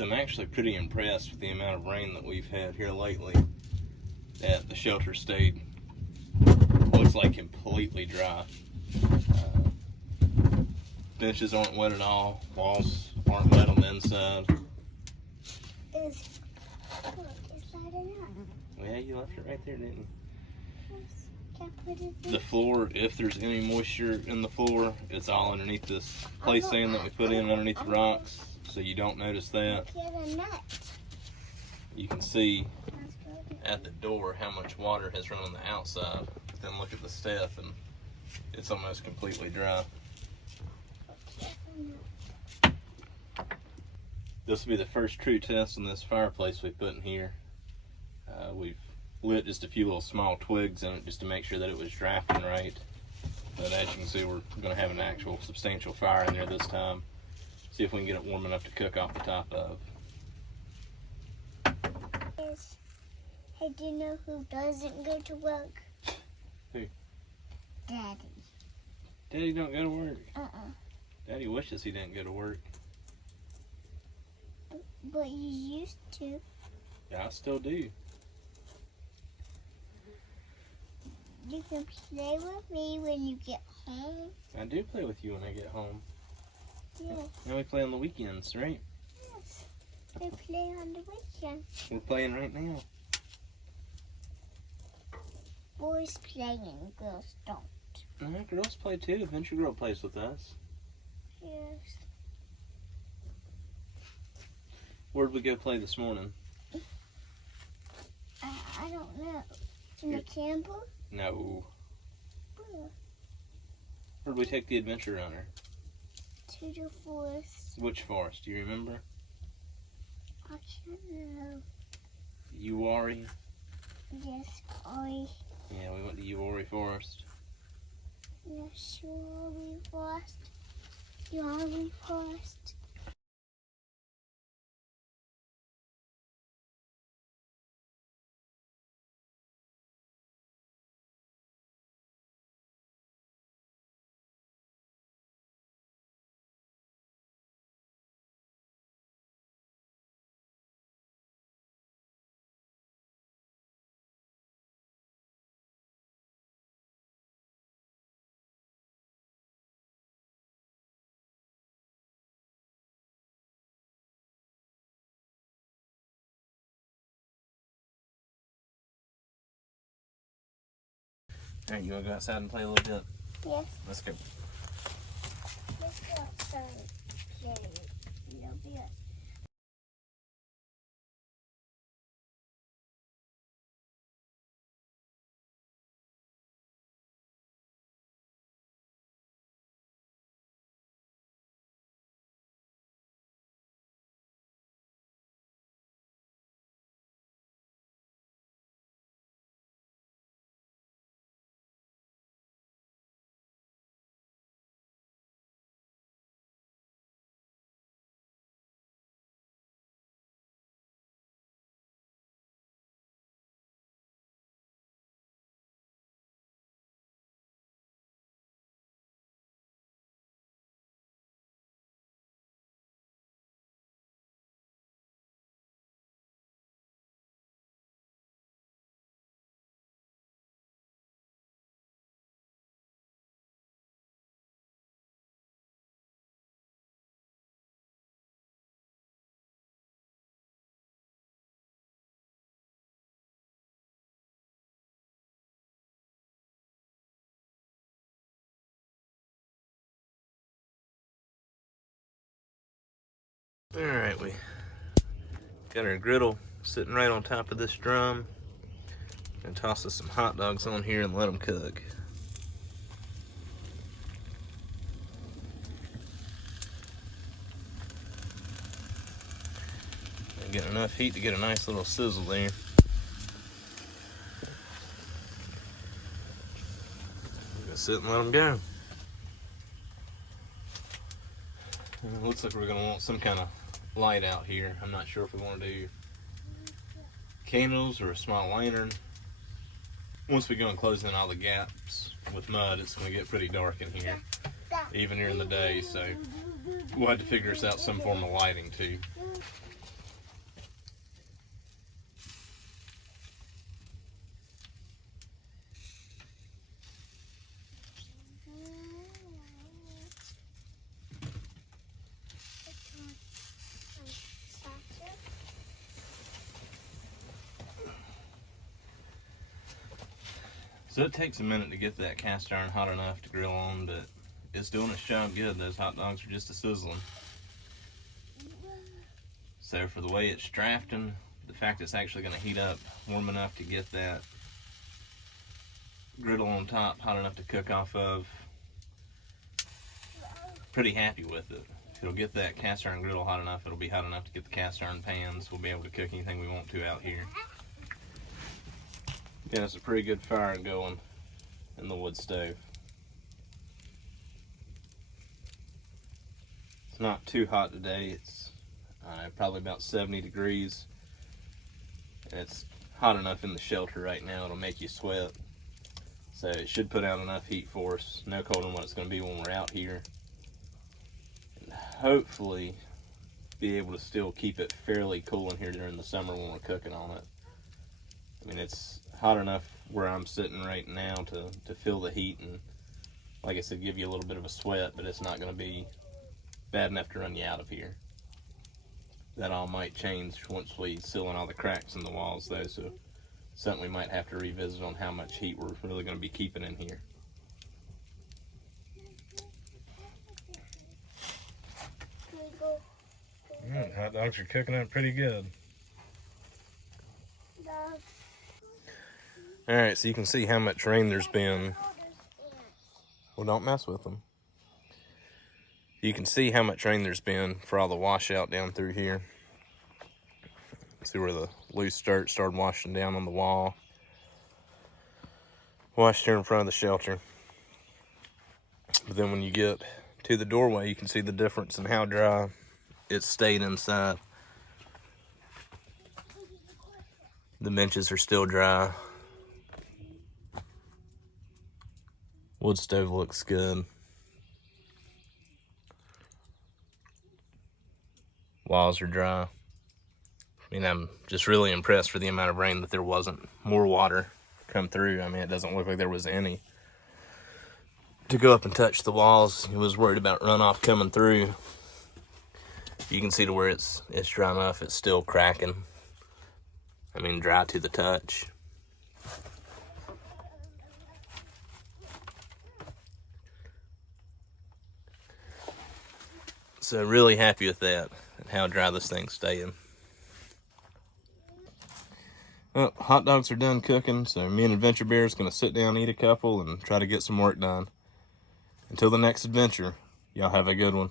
So I'm actually pretty impressed with the amount of rain that we've had here lately. That the shelter stayed, looks like, completely dry. Benches aren't wet at all. Walls aren't wet on the inside. It's sliding up. Yeah, you left it right there, didn't you? Yes. Can I put it in? The floor, if there's any moisture in the floor, it's all underneath this play sand that we put in underneath the rocks, so you don't notice that. Get a nut. You can see at the door how much water has run on the outside. Then look at the step, and it's almost completely dry. This will be the first true test on this fireplace we put in here. We've lit just a few little small twigs in it just to make sure that it was drafting right. But as you can see, we're going to have an actual substantial fire in there this time. See if we can get it warm enough to cook off the top of. Hey, do you know who doesn't go to work? Who? Daddy. Daddy don't go to work? Daddy wishes he didn't go to work. But you used to. Yeah, I still do. You can play with me when you get home. I do play with you when I get home. Yes. And we play on the weekends, right? Yes. We play on the weekend. We're playing right now. Boys play and girls don't. No, girls play too. Adventure Girl plays with us. Yes. Where'd we go play this morning? I don't know. In the camper? No. Where? Where'd we take the adventure runner? To the forest. Which forest? Do you remember? I can't know. Uwari? Yes, Yeah, we went to Uwari Forest. Yes, Uwari Forest. Uwari Forest. Alright, you want to go outside and play a little bit? Yes. Let's go. Let's go outside and play a little bit. Alright, we got our griddle sitting right on top of this drum. And toss us some hot dogs on here and let them cook. And get enough heat to get a nice little sizzle there. We're gonna sit and let them go. And it looks like we're gonna want some kind of light out here. I'm not sure if we want to do candles or a small lantern. Once we go and close in all the gaps with mud, it's going to get pretty dark in here, even during the day, so we'll have to figure us out some form of lighting too. So it takes a minute to get that cast iron hot enough to grill on, but it's doing its job good. Those hot dogs are just a sizzling. So for the way it's drafting, the fact it's actually going to heat up warm enough to get that griddle on top hot enough to cook off of, pretty happy with it. If it'll get that cast iron griddle hot enough, it'll be hot enough to get the cast iron pans. We'll be able to cook anything we want to out here. Yeah, it's a pretty good fire going in the wood stove. It's not too hot today. It's probably about 70 degrees. And it's hot enough in the shelter right now, it'll make you sweat. So it should put out enough heat for us, no colder than what it's going to be when we're out here. And hopefully be able to still keep it fairly cool in here during the summer when we're cooking on it. I mean, it's hot enough where I'm sitting right now to feel the heat and, like I said, give you a little bit of a sweat, but it's not going to be bad enough to run you out of here. That all might change once we seal in all the cracks in the walls, though, so something we might have to revisit on how much heat we're really going to be keeping in here. Hot dogs are cooking up pretty good. Alright, so you can see how much rain there's been. Well, don't mess with them. You can see how much rain there's been for all the washout down through here. See where the loose dirt started washing down on the wall. Washed here in front of the shelter. But then when you get to the doorway, you can see the difference in how dry it stayed inside. The benches are still dry. Wood stove looks good. Walls are dry. I mean, I'm just really impressed for the amount of rain that there wasn't more water come through. I mean, it doesn't look like there was any to go up and touch the walls. I was worried about runoff coming through. You can see to where it's dry enough, it's still cracking. I mean, dry to the touch. So really happy with that and how dry this thing's staying. Well, hot dogs are done cooking, so me and Adventure Bear is going to sit down, eat a couple, and try to get some work done. Until the next adventure, y'all have a good one.